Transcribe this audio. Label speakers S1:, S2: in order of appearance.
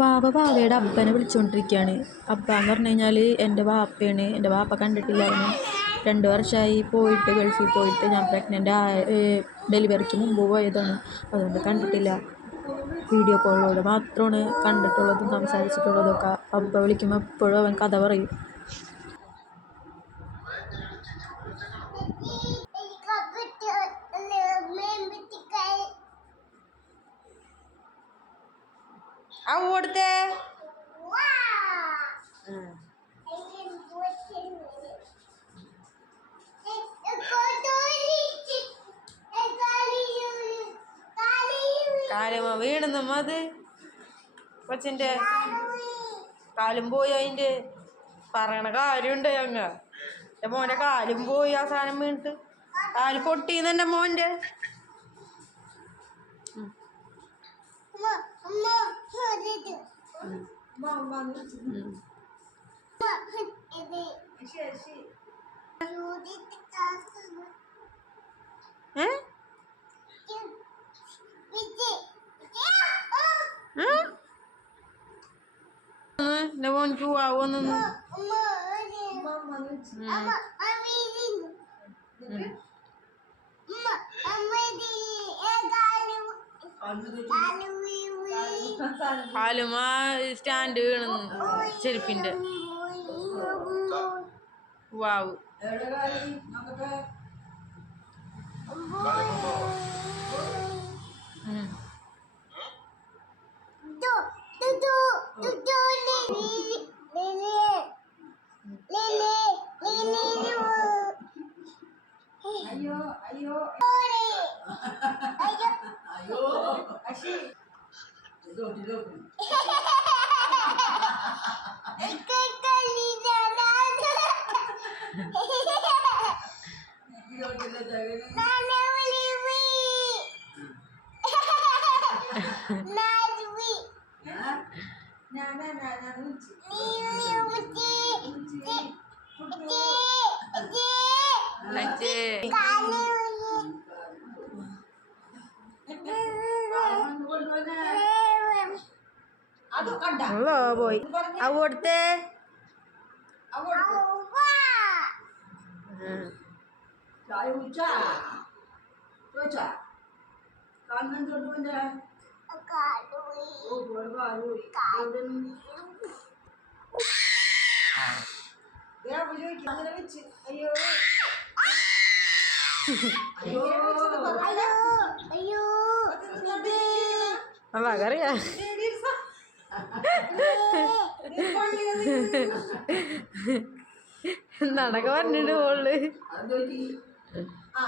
S1: വാവ വാവയുടെ അപ്പനെ വിളിച്ചുകൊണ്ടിരിക്കുകയാണ് അപ്പ എന്ന് പറഞ്ഞു കഴിഞ്ഞാൽ എന്റെ വാപ്പയാണ് എന്റെ വാപ്പ കണ്ടിട്ടില്ലായിരുന്നു. രണ്ട് വർഷമായി പോയിട്ട് ഗൾഫിൽ പോയിട്ട് ഞാൻ പ്രഗ്നന്റ് ആയ ഡെലിവറിക്ക് മുമ്പ് പോയതാണ്. അതുകൊണ്ട് കണ്ടിട്ടില്ല. വീഡിയോ കോളിലൂടെ മാത്രമാണ് കണ്ടിട്ടുള്ളതും സംസാരിച്ചിട്ടുള്ളതൊക്കെ അപ്പ വിളിക്കുമ്പോൾ എപ്പോഴും അവൻ കഥ പറയും. അവ കൊടുത്തേ കാലമ വീണെന്ന് അത്? കൊച്ചിന്റെ കാലും പോയി അതിന്റെ പറയണ കാര്യമുണ്ട് ഞങ്ങ. എന്റെ മോന്റെ കാലും പോയി ആ സാധനം വീണിട്ട്. കാൽ പൊട്ടിന്ന് മോന്റെ. He? Ne boncuğu var onun. Ama ama Ama ama ആ സ്റ്റാൻഡ് വീണെന്ന് ചെരുപ്പിന്റെ വാവ്
S2: അയ്യോ അയ്യോ അയ്യോ
S1: അയ്യോ
S2: Like this.
S1: അല്ലോ പോയി. അവ കൊടുത്തേ.
S2: ചായ കുടിച്ചാ? ചോദിച്ചാ? കാണുന്ന തൊട്ട് പിന്നെ ഓ ഒരുപാട് അങ്ങനെ വെച്ച്. അയ്യോ. അയ്യോ.
S1: അല്ല അറിയാ നടക്ക പറഞ്ഞിട്ട്
S2: മോൾ ആ.